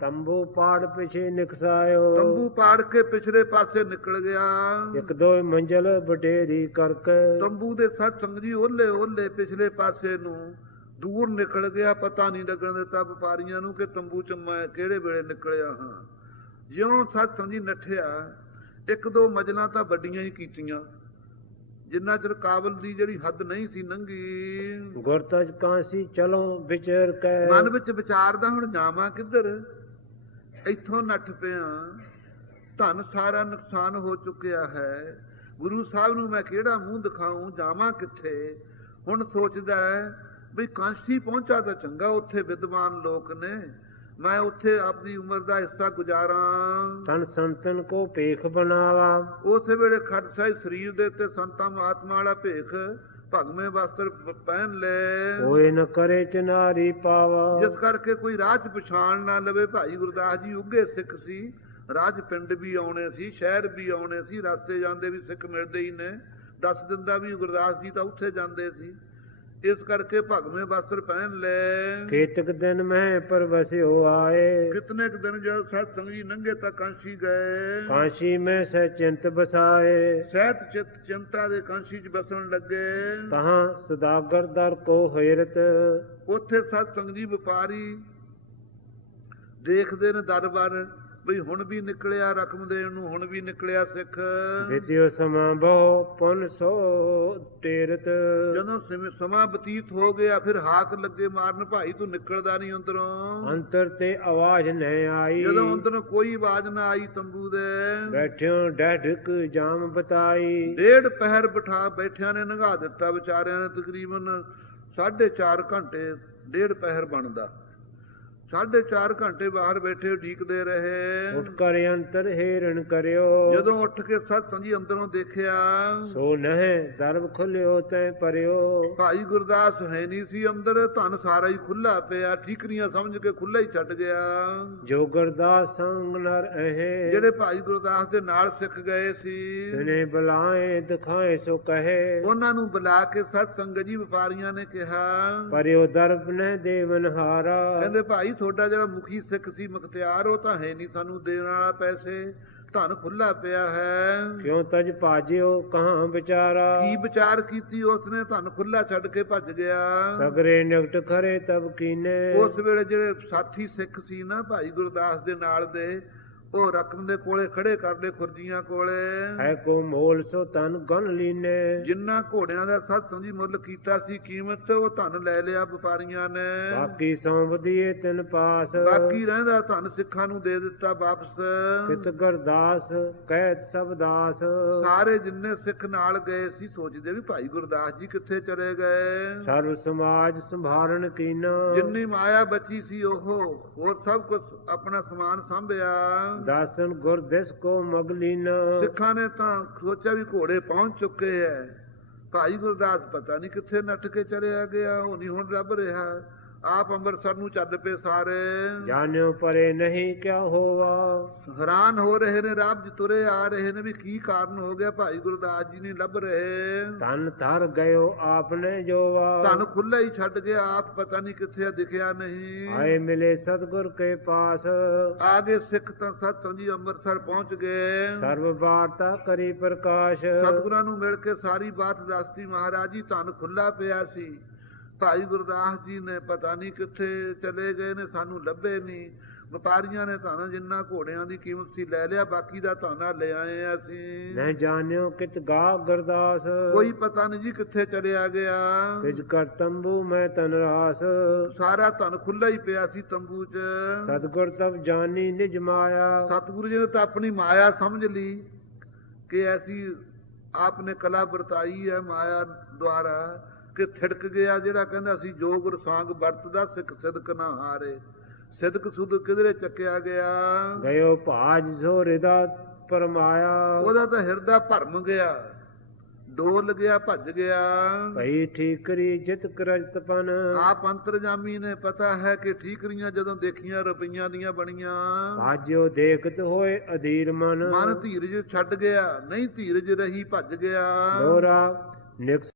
ਤੰਬੂ ਪਾੜ ਪਿਛੇ ਨਿਕਸਾਇਓ ਤੰਬੂ ਪਾੜ ਕੇ ਪਿਛਲੇ ਪਾਸੇ ਨਿਕਲ ਗਿਆ। ਇੱਕ ਦੋ ਮੰਜ਼ਲ ਬਟੇਰੀ ਕਰਕੇ। ਤੰਬੂ ਦੇ ਸੱਤ ਸੰਗਜੀ ਓਲੇ ਓਲੇ ਪਿਛਲੇ ਪਾਸੇ ਨੂੰ ਦੂਰ ਨਿਕਲ ਗਿਆ। ਪਤਾ ਨਹੀਂ ਲੱਗਣ ਦਿੱਤਾ ਵਪਾਰੀਆਂ ਨੂੰ ਕਿ ਤੰਬੂ ਚ ਮੈਂ ਕਿਹੜੇ ਵੇਲੇ ਨਿਕਲਿਆ ਹਾਂ। ਜਿਉਂ ਸੱਤ ਸੰਗਜੀ ਨੱਠਿਆ ਇੱਕ ਦੋ ਮਜਲਾਂ ਤਾਂ ਵੱਡੀਆਂ ਹੀ ਕੀਤੀਆਂ। ਜਿੰਨਾ ਚਿਰ ਕਾਬਲ ਦੀ ਜਿਹੜੀ ਹੱਦ ਨਹੀਂ ਸੀ ਨੰਗੀ। ਗੁਰਤਜ ਕਾਂਸੀ ਚਲੋ ਵਿਚਰ ਕੇ। ਮਨ ਵਿੱਚ ਵਿਚਾਰਦਾ ਹੁਣ ਜਾਵਾਂ ਕਿੱਧਰ? ਇੱਥੋਂ ਨੱਠ ਪਿਆ ਧਨ ਸਾਰਾ ਨੁਕਸਾਨ ਹੋ ਚੁੱਕਿਆ ਹੈ। ਗੁਰੂ ਸਾਹਿਬ ਨੂੰ ਮੈਂ ਕਿਹੜਾ ਮੂੰਹ ਦਿਖਾਉਂ ਜਾਵਾਂ ਕਿੱਥੇ? ਹੁਣ ਸੋਚਦਾ ਹੈ ਵੀ ਕਾਂਸੀ ਪਹੁੰਚਾ ਤਾਂ ਚੰਗਾ ਉੱਥੇ ਵਿਦਵਾਨ ਲੋਕ ਨੇ। ਮੈਂ ਉੱਥੇ ਆਪਣੀ ਉਮਰ ਦਾ ਹਿੱਸਾ ਗੁਜ਼ਾਰਾਂ। ਤਨ ਸੰਤਨ ਕੋ ਪੇਖ ਬਣਾਵਾ। ਉਸੇ ਵੇਲੇ ਖੜਸਾ ਸਰੀਰ ਦੇ ਤੇ ਸੰਤਾਂ ਮਹਾਤਮਾ ਵਾਲਾ ਭੇਖ। ਭਗਵੇਂ ਵਸਤਰ ਪਹਿਨ ਲੈ। ਹੋਏ ਨ ਕਰੇ ਚਨਾਰੀ ਪਾਵਾ। ਜਿਸ ਕਰਕੇ ਕੋਈ ਰਾਹ ਚ ਪਛਾਣ ਨਾ ਲਵੇ ਭਾਈ ਗੁਰਦਾਸ ਜੀ ਉੱਗੇ ਸਿੱਖ ਸੀ। ਰਾਜ ਪਿੰਡ ਵੀ ਆਉਣੇ ਸੀ ਸ਼ਹਿਰ ਵੀ ਆਉਣੇ ਸੀ ਰਸਤੇ ਜਾਂਦੇ ਵੀ ਸਿੱਖ ਮਿਲਦੇ ਹੀ ਨੇ। ਦੱਸ ਦਿੰਦਾ ਵੀ ਗੁਰਦਾਸ ਜੀ ਤਾਂ ਉੱਥੇ ਜਾਂਦੇ ਸੀ। ਇਸ ਕਰਕੇ ਭਗਵੇਂ ਵਸਤਰ ਪਹਿਨ ਲੈ। ਕੇਤਕ ਦਿਨ ਮੈਂ ਪਰਵਸਿਓ ਆਏ। ਕਿਤਨੇ ਕੁ ਦਿਨ ਜਦ ਸਤ ਸੰਗੀ ਨੰਗੇ ਤਾਂ ਕਾਂਸ਼ੀ ਗਏ। ਕਾਂਸ਼ੀ ਮੈਂ ਸਹਿ ਚਿੰਤ ਬਸਾਏ ਸਹਿਤ ਚਿਤ ਚਿੰਤਾ ਦੇ ਕਾਂਸ਼ੀ ਚ ਬਸਣ ਲੱਗੇ। ਤਹਾਂ ਸੁਦਾਗਰ ਦਰ ਕੋ ਹੈਰਤ ਉੱਥੇ ਸਤ ਸੰਗੀ ਵਪਾਰੀ ਦੇਖਦੇ ਨੇ ਦਰਬਾਰ। ਵੀ ਹੁਣ ਵੀ ਨਿਕਲਿਆ ਰਕਮ ਦੇਣ ਨੂੰ ਹੁਣ ਵੀ ਨਿਕਲਿਆ ਸਿੱਖ। ਵਿਦਿਓ ਸਮਾਂ ਬਹੁ ਪੁਨ ਸੋ ਤੇਰਤ। ਜਦੋਂ ਸਿਮ- ਬਤੀਤ ਹੋ ਗਿਆ ਫਿਰ ਹਾਕ ਲੱਗੇ ਮਾਰਨ ਭਾਈ ਤੂੰ ਨਿਕਲਦਾ ਨਹੀਂ ਅੰਦਰੋਂ। ਅੰਤਰ ਤੇ ਆਵਾਜ਼ ਨ ਆਈ। ਜਦੋਂ ਅੰਦਰੋਂ ਕੋਈ ਆਵਾਜ਼ ਨਾ ਆਈ ਤੰਬੂ ਦੇ। ਬੈਠਿਓ ਡਢਕ ਜਾਮ ਬਤਾਈ। ਡੇਢ ਪਹਿਰ ਬਿਠਾ ਬੈਠਿਆਂ ਨੇ ਨਗਾ ਦਿੱਤਾ ਵਿਚਾਰਿਆਂ ਨੇ ਤਕਰੀਬਨ 4.5 ਘੰਟੇ ਡੇਢ ਪਹਿਰ ਬਣਦਾ। 4.5 ਘੰਟੇ ਬਾਹਰ ਬੈਠੇ ਉਡੀਕਦੇ ਰਹੇ। ਉਠ ਕਰ ਅੰਤਰ ਹੇਰਣ ਕਰਿਓ। ਜਦੋਂ ਉੱਠ ਕੇ ਸਤ ਸੰਜੀ ਅੰਦਰੋਂ ਦੇਖਿਆ ਸੋ ਨਹਿ ਦਰਬ ਖੁੱਲਿਓ ਤੈ ਪਰਿਓ ਭਾਈ ਗੁਰਦਾਸ ਹੈ ਨਹੀਂ ਸੀ ਅੰਦਰ ਧਨ ਸਾਰਾ ਹੀ ਖੁੱਲਾ ਪਿਆ ਠੀਕਰੀਆਂ ਸਮਝ ਕੇ ਖੁੱਲਾ ਹੀ ਛੱਡ ਗਿਆ। ਜੋ ਗੁਰਦਾਸ ਸੰਗ ਨਰ ਅਹੇ ਜਿਹੜੇ ਭਾਈ ਗੁਰਦਾਸ ਦੇ ਨਾਲ ਸਿੱਖ ਗਏ ਸੀ ਤਨੇ ਬੁਲਾਏ ਦਿਖਾਏ ਸੋ ਕਹੇ। ਉਹਨਾਂ ਨੂੰ ਬੁਲਾ ਕੇ ਸਤ ਸੰਗਤ ਜੀ ਵਪਾਰੀਆਂ ਨੇ ਕਿਹਾ ਪਰਿਓ ਦਰਬ ਨ ਦੇਵਨ ਹਾਰਾ ਕਹਿੰਦੇ ਭਾਈ ਤੁਹਾਡਾ ਜਿਹੜਾ ਮੁਖੀ ਸਿੱਖ ਸੀ ਮੁਖਤਿਆਰ ਉਹ ਤਾਂ ਹੈ ਨਹੀਂ ਸਾਨੂੰ ਦੇਣ ਵਾਲਾ ਪੈਸੇ। ਧਨ ਖੁੱਲਾ ਪਿਆ ਹੈ। ਕਿਉ ਤਜ ਭਾਜਿਓ ਕਹਾਂ ਵਿਚਾਰਾ? ਕੀ ਵਿਚਾਰ ਕੀਤੀ ਉਸਨੇ? ਧਨ ਖੁੱਲਾ ਛੱਡ ਕੇ ਭੱਜ ਗਿਆ। ਸਗਰੇ ਨਿਕਟ ਖਰੇ ਤਬ ਕੀਨੇ? ਉਸ ਵੇਲੇ ਜਿਹੜੇ ਸਾਥੀ ਸਿੱਖ ਸੀ ਨਾ ਭਾਈ ਗੁਰਦਾਸ ਦੇ ਨਾਲ ਦੇ ਉਹ ਰਕਮ ਦੇ ਕੋਲੇ ਖੜੇ ਕਰਦੇ ਖੁਰਜੀਆਂ ਕੋਲੇ। ਹੈ ਕੋ ਮੋਲ ਸੋ ਤਨ ਗਨ ਲੀਨੇ। ਜਿੰਨਾ ਘੋੜਿਆਂ ਦਾ ਸੱਤ ਦੀ ਮੁੱਲ ਕੀਤਾ ਸੀ ਕੀਮਤ ਉਹ ਧਨ ਲੈ ਲਿਆ ਵਪਾਰੀਆਂ ਨੇ। ਬਾਕੀ ਸੌਂਵਦੀਏ ਤਿਨ ਪਾਸ। ਬਾਕੀ ਰਹਿੰਦਾ ਧਨ ਸਿੱਖਾਂ ਨੂੰ ਦੇ ਦਿੱਤਾ ਵਾਪਸ। ਕਿਤ ਗਰਦਾਸ ਕਹਿਤ ਸਭ ਦਾਸ। ਸਾਰੇ ਜਿੰਨੇ ਸਿੱਖ ਨਾਲ ਗਏ ਸੀ ਸੋਚਦੇ ਵੀ ਭਾਈ ਗੁਰਦਾਸ ਜੀ ਕਿੱਥੇ ਚਲੇ ਗਏ? ਸਰਵ ਸਮਾਜ ਸੰਭਾਲਣ ਕੀਨਾ। ਜਿੰਨੀ ਮਾਇਆ ਬਚੀ ਸੀ ਉਹ ਹੋਰ ਸਭ ਕੁਝ ਆਪਣਾ ਸਮਾਨ ਸੰਭਿਆ। ਦਾਸਨ ਗੁਰ ਦਿਸ ਕੋ ਮਗਲੀਨਾ ਸਿੱਖਾਂ ਨੇ ਤਾਂ ਸੋਚਿਆ ਵੀ ਘੋੜੇ ਪਹੁੰਚ ਚੁੱਕੇ ਐ। ਭਾਈ ਗੁਰਦਾਸ ਪਤਾ ਨਹੀਂ ਕਿੱਥੇ ਨੱਠ ਕੇ ਚਲਿਆ ਗਿਆ, ਉਹ ਨਹੀਂ ਹੁਣ ਰੱਬ ਰਿਹਾ। ਆਪ ਅੰਮ੍ਰਿਤਸਰ ਨੂੰ ਚੱਲ ਪਏ ਸਾਰੇ। ਜਾਣਿਓ ਪਰੇ ਨਹੀਂ ਕਿਆ ਹੋਵਾ। ਹੈਰਾਨ ਹੋ ਰਹੇ ਨੇ ਰਾਹ 'ਚ ਤੁਰੇ ਆ ਰਹੇ ਨੇ ਵੀ ਕੀ ਕਾਰਨ ਹੋ ਗਿਆ ਭਾਈ ਗੁਰਦਾਸ ਜੀ ਨਹੀਂ ਲੱਭ ਰਹੇ। ਤਨ ਧਰ ਗਇਓ ਆਪਨੇ ਜੋਵਾ। ਧਨ ਖੁੱਲਾ ਹੀ ਛੱਡ ਗਿਆ ਆਪ ਪਤਾ ਨਹੀਂ ਕਿੱਥੇ ਦਿਖਿਆ ਨਹੀਂ। ਆਏ ਮਿਲੇ ਸਤਗੁਰ ਕੇ ਪਾਸ। ਆਗੇ ਸਿੱਖ ਤਾਂ ਸਤਸੰਗ ਜੀ ਅੰਮ੍ਰਿਤਸਰ ਪਹੁੰਚ ਗਏ। ਸਰਬ ਵਾਰਤਾ ਕਰੀ ਪ੍ਰਕਾਸ਼। ਸਤਿਗੁਰਾਂ ਨੂੰ ਮਿਲ ਕੇ ਸਾਰੀ ਬਾਤ ਦੱਸਤੀ ਮਹਾਰਾਜ ਜੀ ਧਨ ਖੁੱਲਾ ਪਿਆ ਸੀ। ਭਾਈ ਗੁਰਦਾਸ ਜੀ ਨੇ ਪਤਾ ਨਹੀਂ ਕਿੱਥੇ ਚਲੇ ਗਏ ਨੇ ਸਾਨੂੰ ਲੱਭੇ ਨਹੀਂ ਵਪਾਰੀਆਂ ਨੇ ਧਨ ਜਿੰਨਾ ਘੋੜਿਆਂ ਦੀ ਕੀਮਤ ਸੀ ਲੈ ਲਿਆ ਬਾਕੀ ਦਾ ਧਾਨਾ ਲੈ ਆਏ ਆ ਅਸੀਂ। ਮੈਂ ਜਾਣਿਓ ਕਿਤ ਗਾ ਗਰਦਾਸ। ਕੋਈ ਪਤਾ ਨਹੀਂ ਜੀ ਕਿੱਥੇ ਚਲਿਆ ਗਿਆ। ਤਿਜ ਕਰ ਤੰਬੂ ਮੈਂ ਤਨ ਰਾਸ। ਸਾਰਾ ਧਨ ਖੁੱਲਾ ਹੀ ਪਿਆ ਸੀ ਤੰਬੂ 'ਚ। ਸਤਗੁਰ ਤਬ ਜਾਨੀ ਨਿਜ ਮਾਇਆ। ਸਤਿਗੁਰੂ ਜੀ ਨੇ ਤਾਂ ਆਪਣੀ ਮਾਇਆ ਸਮਝ ਲਈ ਕਿ ਐਸੀ ਆਪਨੇ ਕਲਾ ਵਰਤਾਈ ਹੈ ਮਾਇਆ ਦੁਆਰਾ। ਕਿ ਥਿੜਕ ਗਿਆ ਜਿਹੜਾ ਕਹਿੰਦਾ ਸੀ ਜੋ ਗੁਰ ਸਾੰਗ ਵਰਤਦਾ ਸਿੱਖ ਸਿਦਕ ਨਾ ਹਾਰੇ। ਸਿਦਕ ਸੁਦ ਕਿਧਰੇ ਚੱਕਿਆ ਗਿਆ? ਗਇਓ ਭਾਜ ਸੋ ਰਿਦਾ ਪਰਮਾਇਆ। ਉਹਦਾ ਤਾਂ ਹਿਰਦਾ ਭਰਮ ਗਿਆ। ਡੋਲ ਗਿਆ ਭੱਜ ਗਿਆ। ਭਈ ਠੀਕਰੀ ਜਿਤ ਕਰਜ ਤਪਨ ਆਪ ਅੰਤਰਜਾਮੀ ਨੇ ਪਤਾ ਹੈ ਕਿ ਠੀਕਰੀਆਂ ਜਦੋਂ ਦੇਖੀਆਂ ਰੁਪਈਆਂ ਦੀਆਂ ਬਣੀਆਂ। ਭਾਜਿਓ ਦੇਖਤ ਹੋਏ ਅਧੀਰ ਮਨ। ਮਨ ਧੀਰਜ ਛੱਡ ਗਿਆ ਨਹੀਂ ਧੀਰਜ ਰਹੀ ਭੱਜ ਗਿਆ। ਦੋਰਾ ਨਿਕਸ